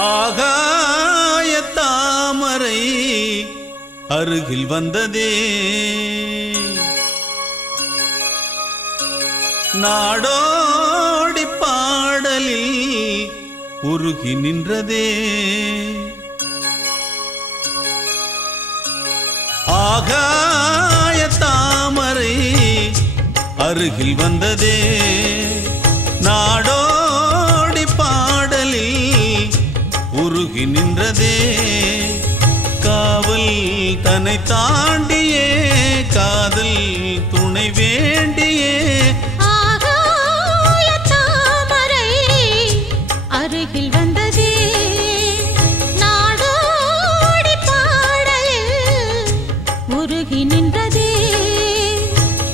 ஆகாய தாமரை அருகில் வந்ததே, நாடோடி பாடலில் உருகி நின்றதே. ஆகாய தாமரை அருகில் வந்ததே, நாடோடி பாடலில் உருகி நின்றதே. காவல் தன்னை தாண்டியே காதல் துணை வேண்டியே. ஆகாய தாமரை அருகில் வந்ததே, நாடோடி பாடலில் உருகி நின்றதே.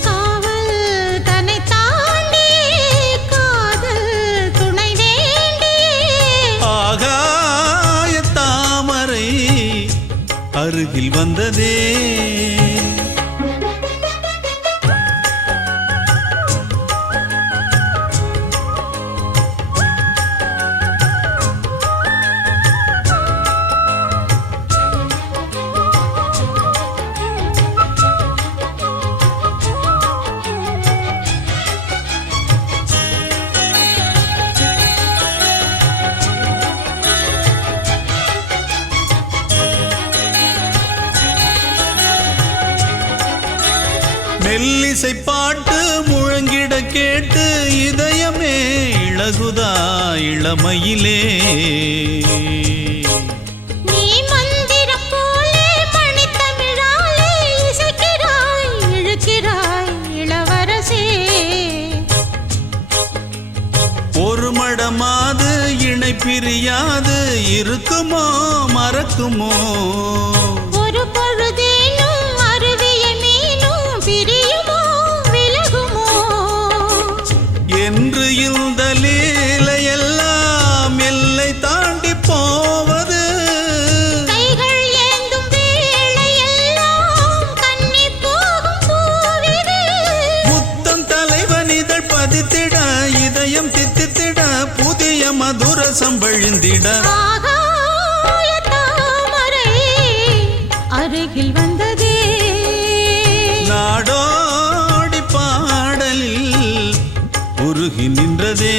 காவல் தன்னை தாண்டியே காதல் துணை வேண்டியே. ஆகாய தாமரை அருகில் வந்ததே. மெல்லிசை பாட்டு முழங்கிட கேட்டு இதயமே இளகுதா இளமையிலே. நீ மந்திரம் போலே மணித்தமிழாலே இசைக்கிறாய் இழுக்கிறாய் இளவரசே. ஒரு மடமாது இணை பிரியாது இருக்குமோ மறக்குமோ. ஒரு பொழுதேனும் அருவிய மீனும் பிரியுமோ விலகுமோ. என்று இந்த லீலையெல்லாம் எல்லை தாண்டி போவது. கைகள் ஏந்தும் வேளையெல்லாம் கண்ணி போகும் பூவிது. முத்தம் தலைவனிதழ் பதித்திட இதயம் தித்தித்திட புதிய மதுரசம் வழிந்திட. ஆகாய தாமரை அருகில் வந்ததே, நாடோடி பாடலில் உருகி நின்றதே.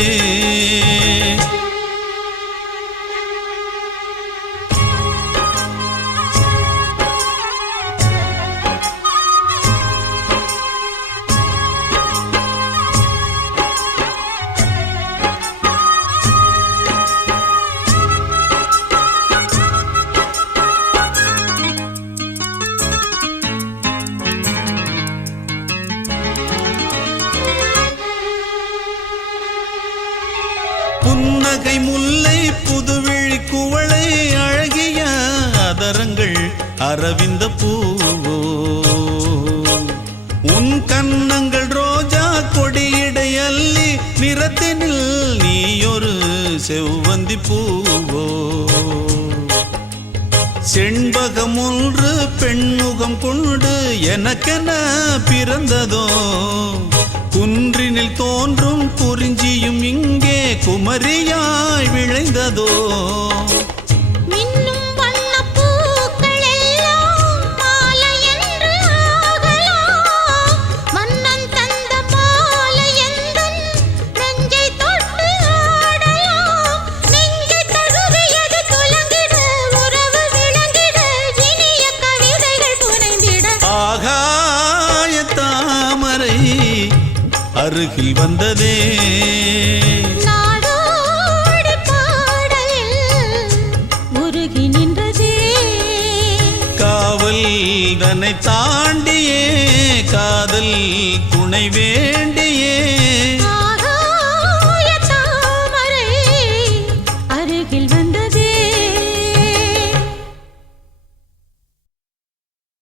புன்னகை முல்லை புதுவிழி குவளை அழகிய அதரங்கள் அரவிந்த பூவோ. உன் கன்னங்கள் ரோஜா கொடியிடை அல்லி நிறத்தினில் நீயொரு செவ்வந்தி பூவோ. செண்பகம் ஒன்று பெண்முகம் கொண்டு எனக்கென பிறந்ததோ. குன்றினில் தோன்றும் குறிஞ்சியும் இங்கே குமரியாய் விளைந்ததோ. மின்னும் வண்ணப் பூக்கள் எல்லாம் மாலை என்று ஆகலாம். மன்னன் தந்த மாலை எந்தன் நெஞ்சை தொட்டு ஆடலாம். நெஞ்சை தழுவியது துலங்கிட உறவு விளங்கிட இனிய கவிதைகள் புனைந்திட. ஆகாய தாமரை அருகில் வந்ததே, நாடோடி பாடலில் உருகி நின்றதே. காவல் தன்னை தாண்டியே காதல் துணை வேண்டி.